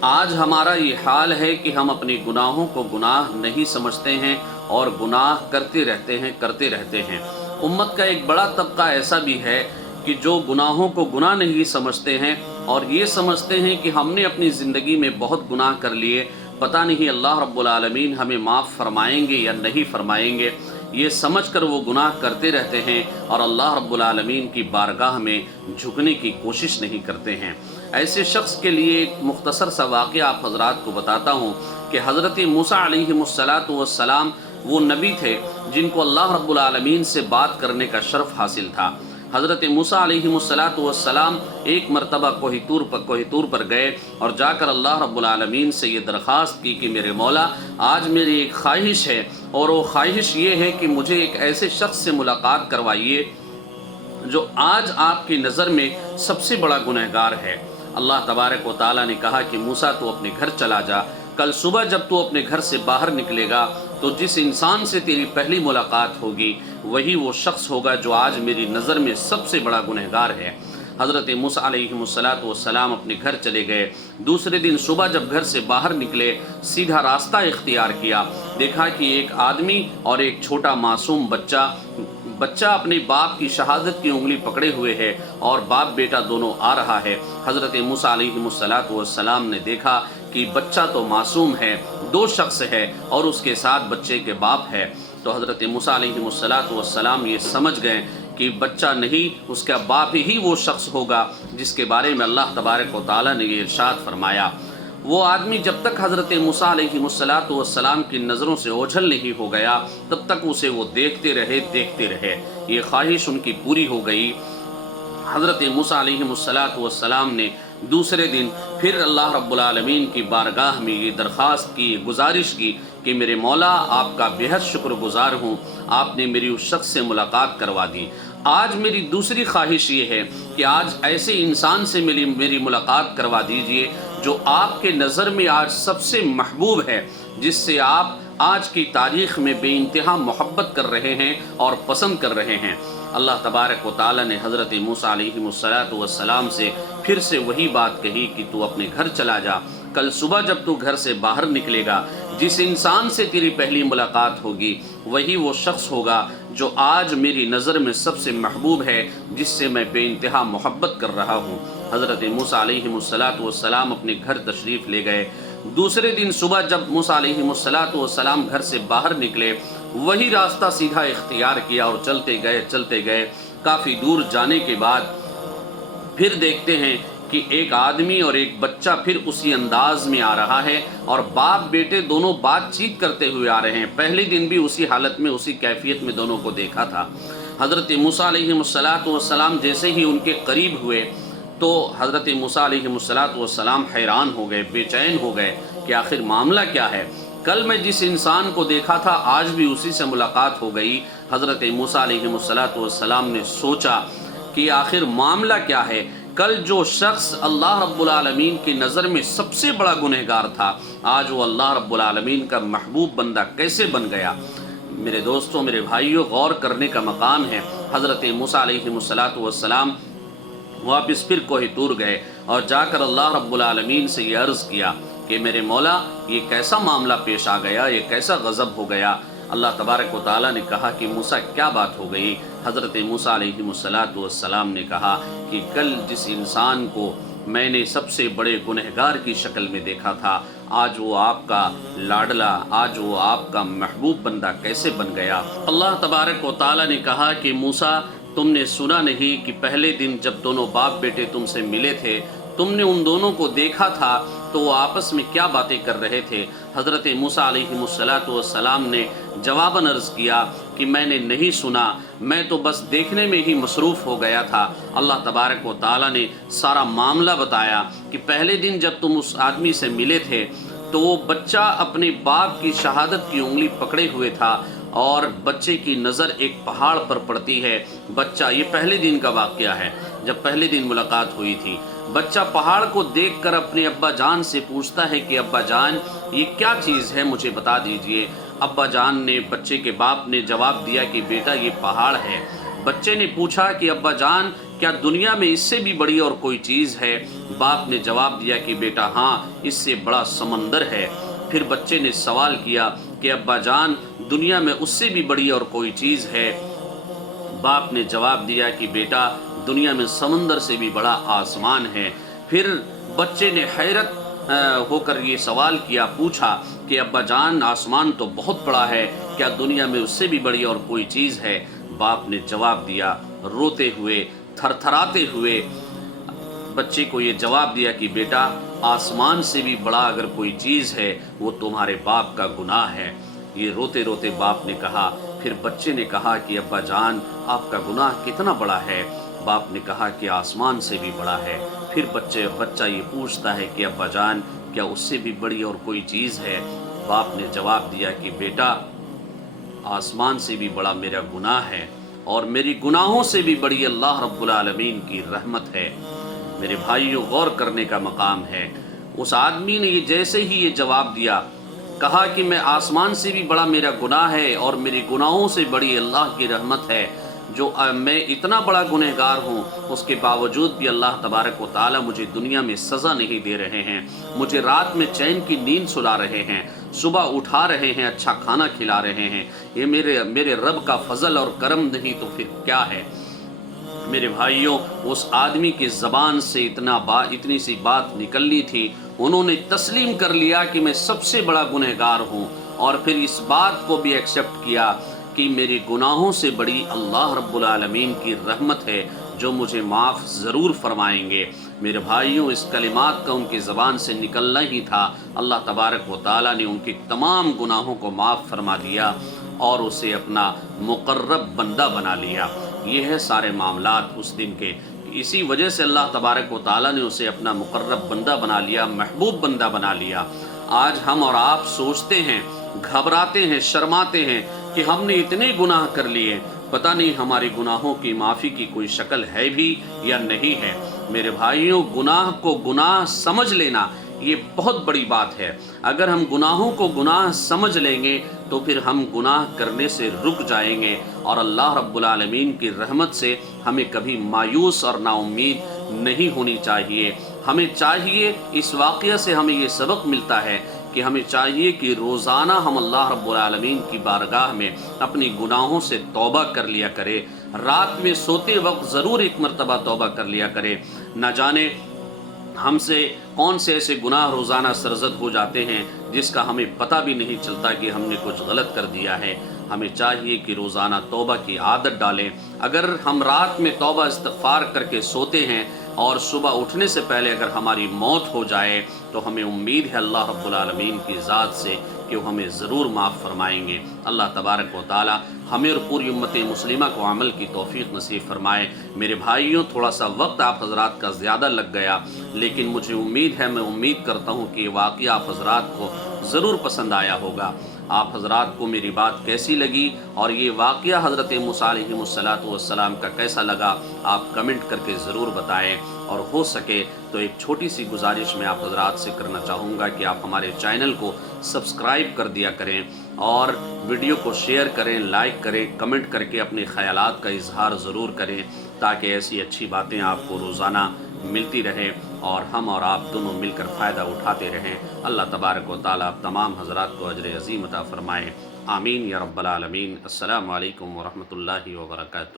آج ہمارا یہ حال ہے کہ ہم اپنے گناہوں کو گناہ نہیں سمجھتے ہیں اور گناہ کرتے رہتے ہیں۔ امت کا ایک بڑا طبقہ ایسا بھی ہے کہ جو گناہوں کو گناہ نہیں سمجھتے ہیں اور یہ سمجھتے ہیں کہ ہم نے اپنی زندگی میں بہت گناہ کر لیے، پتہ نہیں اللہ رب العالمین ہمیں معاف فرمائیں گے یا نہیں فرمائیں گے۔ یہ سمجھ کر وہ گناہ کرتے رہتے ہیں اور اللہ رب العالمین کی بارگاہ میں جھکنے کی کوشش نہیں کرتے ہیں۔ ایسے شخص کے لیے ایک مختصر سا واقعہ آپ حضرات کو بتاتا ہوں کہ حضرت موسیٰ علیہ السلام وہ نبی تھے جن کو اللہ رب العالمین سے بات کرنے کا شرف حاصل تھا۔ حضرت موسیٰ علیہ السلام ایک مرتبہ کوہ طور پر گئے اور جا کر اللہ رب العالمین سے یہ درخواست کی کہ میرے مولا، آج میری ایک خواہش ہے، اور وہ خواہش یہ ہے کہ مجھے ایک ایسے شخص سے ملاقات کروائیے جو آج آپ کی نظر میں سب سے بڑا گنہگار ہے۔ اللہ تبارک و تعالیٰ نے کہا کہ موسیٰ تو اپنے گھر چلا جا، کل صبح جب تو اپنے گھر سے باہر نکلے گا تو جس انسان سے تیری پہلی ملاقات ہوگی وہی وہ شخص ہوگا جو آج میری نظر میں سب سے بڑا گنہگار ہے۔ حضرت موسیٰ علیہ السلام اپنے گھر چلے گئے۔ دوسرے دن صبح جب گھر سے باہر نکلے، سیدھا راستہ اختیار کیا، دیکھا کہ ایک آدمی اور ایک چھوٹا معصوم بچہ اپنے باپ کی شہادت کی انگلی پکڑے ہوئے ہے اور باپ بیٹا دونوں آ رہا ہے۔ حضرت موسیٰ علیہ السلام نے دیکھا کہ بچہ تو معصوم ہے، دو شخص ہے اور اس کے ساتھ بچے کے باپ ہے، تو حضرت موسیٰ علیہ السلام یہ سمجھ گئے کہ بچہ نہیں، اس کا باپ ہی وہ شخص ہوگا جس کے بارے میں اللہ تبارک و تعالیٰ نے یہ ارشاد فرمایا۔ وہ آدمی جب تک حضرت موسیٰ علیہ السلام کی نظروں سے اوجھل نہیں ہو گیا تب تک اسے وہ دیکھتے رہے۔ یہ خواہش ان کی پوری ہو گئی۔ حضرت موسیٰ علیہ السلام نے دوسرے دن پھر اللہ رب العالمین کی بارگاہ میں یہ درخواست کی، گزارش کی کہ میرے مولا، آپ کا بہت شکر گزار ہوں، آپ نے میری اس شخص سے ملاقات کروا دی۔ آج میری دوسری خواہش یہ ہے کہ آج ایسے انسان سے میری ملاقات کروا دیجئے جو آپ کے نظر میں آج سب سے محبوب ہے، جس سے آپ آج کی تاریخ میں بے انتہا محبت کر رہے ہیں اور پسند کر رہے ہیں۔ اللہ تبارک و تعالیٰ نے حضرت موسیٰ علیہ السلام سے پھر سے وہی بات کہی کہ تو اپنے گھر چلا جا، کل صبح جب تو گھر سے باہر نکلے گا، جس انسان سے تیری پہلی ملاقات ہوگی وہی وہ شخص ہوگا جو آج میری نظر میں سب سے محبوب ہے، جس سے میں بے انتہا محبت کر رہا ہوں۔ حضرت موسیٰ علیہ السلام اپنے گھر تشریف لے گئے۔ دوسرے دن صبح جب موسیٰ علیہ السلام گھر سے باہر نکلے، وہی راستہ سیدھا اختیار کیا اور چلتے گئے۔ کافی دور جانے کے بعد پھر دیکھتے ہیں کہ ایک آدمی اور ایک بچہ پھر اسی انداز میں آ رہا ہے اور باپ بیٹے دونوں بات چیت کرتے ہوئے آ رہے ہیں۔ پہلے دن بھی اسی حالت میں، اسی کیفیت میں دونوں کو دیکھا تھا۔ حضرت موسیٰ علیہ السلام جیسے ہی ان کے قریب ہوئے تو حضرت موسیٰ علیہ السلام حیران ہو گئے، بے چین ہو گئے کہ آخر معاملہ کیا ہے؟ کل میں جس انسان کو دیکھا تھا آج بھی اسی سے ملاقات ہو گئی۔ حضرت موسیٰ علیہ السلام نے سوچا کہ آخر معاملہ کیا ہے؟ کل جو شخص اللہ رب العالمین کی نظر میں سب سے بڑا گنہگار تھا، آج وہ اللہ رب العالمین کا محبوب بندہ کیسے بن گیا؟ میرے دوستوں، میرے بھائیوں، غور کرنے کا مقام ہے۔ حضرت موسیٰ علیہ السلام واپس پھر کوہ طور گئے اور جا کر اللہ رب العالمین سے یہ عرض کیا کہ میرے مولا، یہ کیسا معاملہ پیش آ گیا، یہ کیسا غضب ہو گیا؟ اللہ تبارک و تعالیٰ نے کہا کہ موسیٰ کیا بات ہو گئی؟ حضرت موسیٰ علیہ السلام نے کہا کہ کل جس انسان کو میں نے سب سے بڑے گنہگار کی شکل میں دیکھا تھا، آج وہ آپ کا لاڈلا، آج وہ آپ کا محبوب بندہ کیسے بن گیا؟ اللہ تبارک و تعالیٰ نے کہا کہ موسیٰ، تم نے سنا نہیں کہ پہلے دن جب دونوں باپ بیٹے تم سے ملے تھے، تم نے ان دونوں کو دیکھا تھا تو وہ آپس میں کیا باتیں کر رہے تھے؟ حضرت موسیٰ علیہ السلام نے جواباً عرض کیا کہ میں نے نہیں سنا، میں تو بس دیکھنے میں ہی مصروف ہو گیا تھا۔ اللہ تبارک و تعالیٰ نے سارا معاملہ بتایا کہ پہلے دن جب تم اس آدمی سے ملے تھے تو وہ بچہ اپنے باپ کی شہادت کی انگلی پکڑے ہوئے تھا اور بچے کی نظر ایک پہاڑ پر پڑتی ہے۔ بچہ، یہ پہلے دن کا واقعہ ہے جب پہلے دن ملاقات ہوئی تھی۔ بچہ پہاڑ کو دیکھ کر اپنے ابا جان سے پوچھتا ہے کہ ابا جان، یہ کیا چیز ہے، مجھے بتا دیجئے۔ ابا جان نے، بچے کے باپ نے جواب دیا کہ بیٹا، یہ پہاڑ ہے۔ بچے نے پوچھا کہ ابا جان، کیا دنیا میں اس سے بھی بڑی اور کوئی چیز ہے؟ باپ نے جواب دیا کہ بیٹا ہاں، اس سے بڑا سمندر ہے۔ پھر بچے نے سوال کیا کہ ابا جان، دنیا میں اس سے بھی بڑی اور کوئی چیز ہے؟ باپ نے جواب دیا کہ بیٹا، دنیا میں سمندر سے بھی بڑا آسمان ہے۔ پھر بچے نے حیرت ہو کر یہ سوال کیا، پوچھا کہ ابا جان، آسمان تو بہت بڑا ہے، کیا دنیا میں اس سے بھی بڑی اور کوئی چیز ہے؟ باپ نے جواب دیا، روتے ہوئے، تھر تھراتے ہوئے بچے کو یہ جواب دیا کہ بیٹا، آسمان سے بھی بڑا اگر کوئی چیز ہے، وہ تمہارے باپ کا گناہ ہے۔ یہ روتے روتے باپ نے کہا۔ پھر بچے نے کہا کہ ابا جان، آپ کا گناہ کتنا بڑا ہے؟ باپ نے کہا کہ آسمان سے بھی بڑا ہے۔ پھر بچہ یہ پوچھتا ہے کہ ابا جان، کیا اس سے بھی بڑی اور کوئی چیز ہے؟ باپ نے جواب دیا کہ بیٹا، آسمان سے بھی بڑا میرا گناہ ہے، اور میری گناہوں سے بھی بڑی اللہ رب العالمین کی رحمت ہے۔ میرے بھائیوں، غور کرنے کا مقام ہے۔ اس آدمی نے جیسے ہی یہ جواب دیا، کہا کہ میں آسمان سے بھی بڑا میرا گناہ ہے اور میری گناہوں سے بڑی اللہ کی رحمت ہے، جو میں اتنا بڑا گنہگار ہوں، اس کے باوجود بھی اللہ تبارک و تعالی مجھے دنیا میں سزا نہیں دے رہے ہیں، مجھے رات میں چین کی نیند سلا رہے ہیں، صبح اٹھا رہے ہیں، اچھا کھانا کھلا رہے ہیں۔ یہ میرے رب کا فضل اور کرم نہیں تو پھر کیا ہے؟ میرے بھائیوں، اس آدمی کی زبان سے اتنی سی بات نکلنی تھی، انہوں نے تسلیم کر لیا کہ میں سب سے بڑا گنہگار ہوں، اور پھر اس بات کو بھی ایکسیپٹ کیا کہ میرے گناہوں سے بڑی اللہ رب العالمین کی رحمت ہے، جو مجھے معاف ضرور فرمائیں گے۔ میرے بھائیوں، اس کلمات کا ان کی زبان سے نکلنا ہی تھا، اللہ تبارک و تعالیٰ نے ان کے تمام گناہوں کو معاف فرما دیا اور اسے اپنا مقرب بندہ بنا لیا۔ یہ ہے سارے معاملات اس دن کے۔ اسی وجہ سے اللہ تبارک و تعالیٰ نے اسے اپنا مقرب بندہ بنا لیا، محبوب بندہ بنا لیا۔ آج ہم اور آپ سوچتے ہیں، گھبراتے ہیں، شرماتے ہیں کہ ہم نے اتنے گناہ کر لیے، پتہ نہیں ہمارے گناہوں کی معافی کی کوئی شکل ہے بھی یا نہیں ہے۔ میرے بھائیوں، گناہ کو گناہ سمجھ لینا یہ بہت بڑی بات ہے۔ اگر ہم گناہوں کو گناہ سمجھ لیں گے تو پھر ہم گناہ کرنے سے رک جائیں گے، اور اللہ رب العالمین کی رحمت سے ہمیں کبھی مایوس اور نا امید نہیں ہونی چاہیے۔ ہمیں چاہیے، اس واقعہ سے ہمیں یہ سبق ملتا ہے کہ ہمیں چاہیے کہ روزانہ ہم اللہ رب العالمین کی بارگاہ میں اپنی گناہوں سے توبہ کر لیا کرے، رات میں سوتے وقت ضرور ایک مرتبہ توبہ کر لیا کرے۔ نہ جانے ہم سے کون سے ایسے گناہ روزانہ سرزد ہو جاتے ہیں جس کا ہمیں پتہ بھی نہیں چلتا کہ ہم نے کچھ غلط کر دیا ہے۔ ہمیں چاہیے کہ روزانہ توبہ کی عادت ڈالیں۔ اگر ہم رات میں توبہ استغفار کر کے سوتے ہیں اور صبح اٹھنے سے پہلے اگر ہماری موت ہو جائے تو ہمیں امید ہے اللہ رب العالمین کی ذات سے کہ وہ ہمیں ضرور معاف فرمائیں گے۔ اللہ تبارک و تعالی ہمیں اور پوری امت مسلمہ کو عمل کی توفیق نصیب فرمائے۔ میرے بھائیوں، تھوڑا سا وقت آپ حضرات کا زیادہ لگ گیا، لیکن مجھے امید ہے، میں امید کرتا ہوں کہ یہ واقعہ آپ حضرات کو ضرور پسند آیا ہوگا۔ آپ حضرات کو میری بات کیسی لگی اور یہ واقعہ حضرت موسیٰ علیہ السلام کا کیسا لگا، آپ کمنٹ کر کے ضرور بتائیں، اور ہو سکے تو ایک چھوٹی سی گزارش میں آپ حضرات سے کرنا چاہوں گا کہ آپ ہمارے چینل کو سبسکرائب کر دیا کریں، اور ویڈیو کو شیئر کریں، لائک کریں، کمنٹ کر کے اپنے خیالات کا اظہار ضرور کریں، تاکہ ایسی اچھی باتیں آپ کو روزانہ ملتی رہیں اور ہم اور آپ دونوں مل کر فائدہ اٹھاتے رہیں۔ اللہ تبارک و تعالیٰ تمام حضرات کو اجر عظیم عطا فرمائے۔ آمین یا رب العالمین۔ السلام علیکم ورحمۃ اللہ وبرکاتہ۔